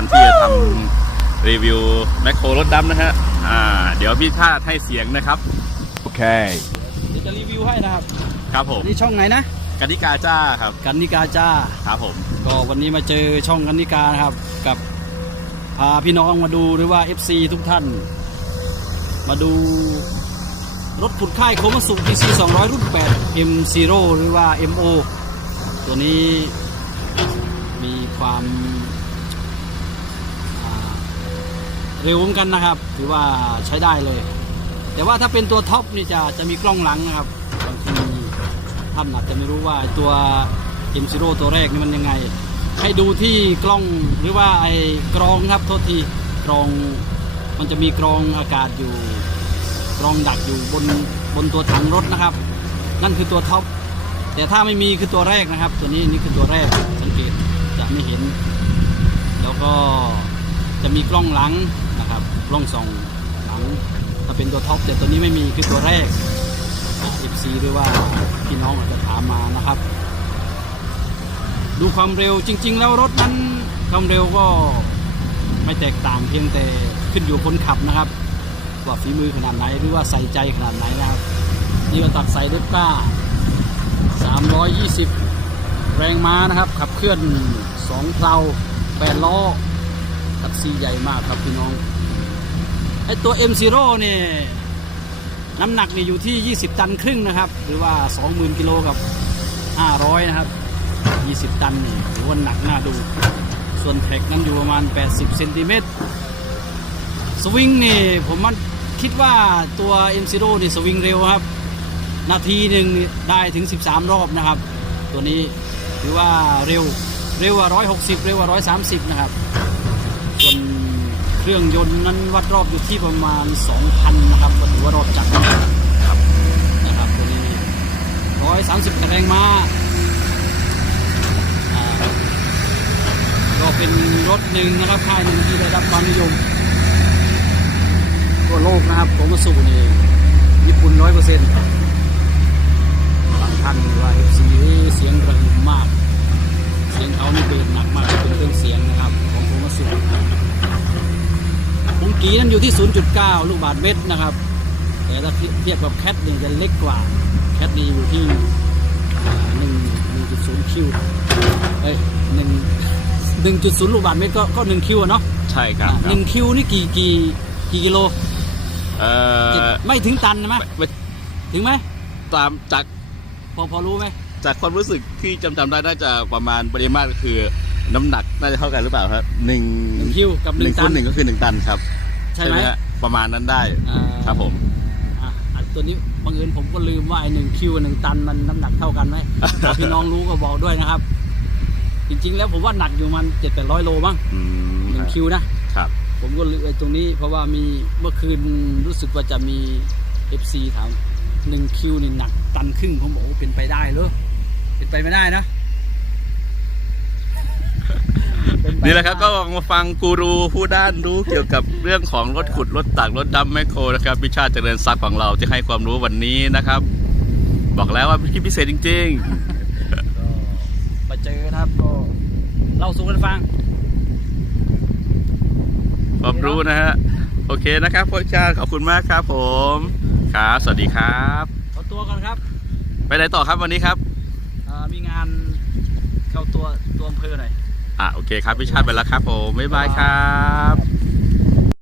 การที่จะทำรีวิวแมคโครรถดำนะฮะเดี๋ยวพี่ชาติให้เสียงนะครับโอเคเดี๋ยวจะรีวิวให้นะครับครับผมนี่ช่องไหนนะกนิกาจ้าครับกันนิกาจ้าครับผมก็วันนี้มาเจอช่องกันนิกานะครับกับพาพี่น้องมาดูหรือว่า FC ทุกท่านมาดูรถขุดค่ายโคมัสุ DC 200 รุ่น 8 M0 หรือว่า MO ตัวนี้มีความเร็วเหมือนกันนะครับถือว่าใช้ได้เลยแต่ว่าถ้าเป็นตัวท็อปนี่จะมีกล้องหลังนะครับบางทีท่านอาจจะไม่รู้ว่าตัว M0 ตัวแรกนี่มันยังไงให้ดูที่กล้องหรือว่าไอ้กรองครับโทษทีกรองมันจะมีกรองอากาศอยู่กรองดักอยู่บนตัวถังรถนะครับนั่นคือตัวท็อปแต่ถ้าไม่มีคือตัวแรกนะครับตัวนี้นี่คือตัวแรกสังเกตจะไม่เห็นแล้วก็จะมีกล้องหลังนะครับกล้องส่องหลังถ้าเป็นตัวท็อปแต่ตัวนี้ไม่มีคือตัวแรก FC หรือว่าพี่น้องอาจจะถามมานะครับดูความเร็วจริงๆแล้วรถนั้นความเร็วก็ไม่แตกต่างเพียงแต่ขึ้นอยู่คนขับนะครับว่าฝีมือขนาดไหนหรือว่าใส่ใจขนาดไหนนะครับนี่ก็ตักใส่ด้วยก้า320แรงม้านะครับขับเคลื่อน2เพลา8ล้อแท็กซี่ใหญ่มากครับพี่น้องไอตัว M0 เนี่ยน้ำหนักนี่อยู่ที่20ตันครึ่งนะครับหรือว่า 20,000 กิโลกับ500นะครับ20ตันนี่ถือว่าหนักน่าดูส่วนแท็กนั้นอยู่ประมาณ80เซนติเมตรสวิงนี่ผมมันคิดว่าตัว M0 นี่สวิงเร็วครับนาทีหนึ่งได้ถึง13รอบนะครับตัวนี้ถือว่าเร็วกว่า160เร็วกว่า130นะครับส่วนเครื่องยนต์นั้นวัดรอบอยู่ที่ประมาณ 2,000 นะครับก็ถือว่ารอบจัดนะครับตัวนี้130แรงม้าก็เป็นรถหนึ่งนะครับค่ายหนึ่งที่ได้รับความนิยมทั่วโลกนะครับโคมัสุนี่ญี่ปุ่น 100% บางท่านว่า FC เสียงกระหึ่มมากเสียงเขานี่เบสหนักมากเป็นเครื่องเสียงนะครับของโคมัสุปุงกีนั้นอยู่ที่ 0.9 ลูกบาศก์เมตรนะครับแต่ถ้าเทียบกับแคทนี่จะเล็กกว่าแคทนี่อยู่ที่ 1.0 คิว1.0 ลูกบาศก์เมตรก็1คิวเนาะใช่ครับ1คิวนี่กี่กิโลไม่ถึงตันใช่ไหมถึงไหมตามจากพอรู้ไหมจากความรู้สึกที่จำได้น่าจะประมาณปริมาตรก็คือน้ำหนักน่าจะเท่ากันหรือเปล่าครับ1คิวกับ1ตัน1 ก็คือ1ตันครับใช่ไหมประมาณนั้นได้ครับผมตัวนี้บังเอิญผมก็ลืมว่าไอ้1คิว1ตันมันน้ำหนักเท่ากันไหม พี่น้องรู้ก็บอกด้วยนะครับจริงๆแล้วผมว่าหนักอยู่มัน700-800 โลมั้ง1คิวนะครับผมก็ลืมตรงนี้เพราะว่ามีเมื่อคืนรู้สึกว่าจะมี FC ถาม1คิวนี่หนักตันครึ่งผมบอกว่าเป็นไปได้เหรอเป็นไปไม่ได้นะ นี่แหละครับก็มาฟังกูรูผู้ด้านรู้เกี่ยวกับเรื่องของรถขุดรถตักรถดำแมคโครนะครับพิชาติเจริญทรัพย์ของเราที่ให้ความรู้วันนี้นะครับบอกแล้วว่าเป็นพิเศษจริงๆมาเจอนะครับก็เล่าสู่กันฟังความรู้นะฮะโอเคนะครับพ่อชาติขอบคุณมากครับผมครับสวัสดีครับขอตัวก่อนครับไปไหนต่อครับวันนี้ครับมีงานเข้าตัวอำเภอหน่อยโอเคครับพี่ชาติไปแล้วครับผมบ๊ายบายครับ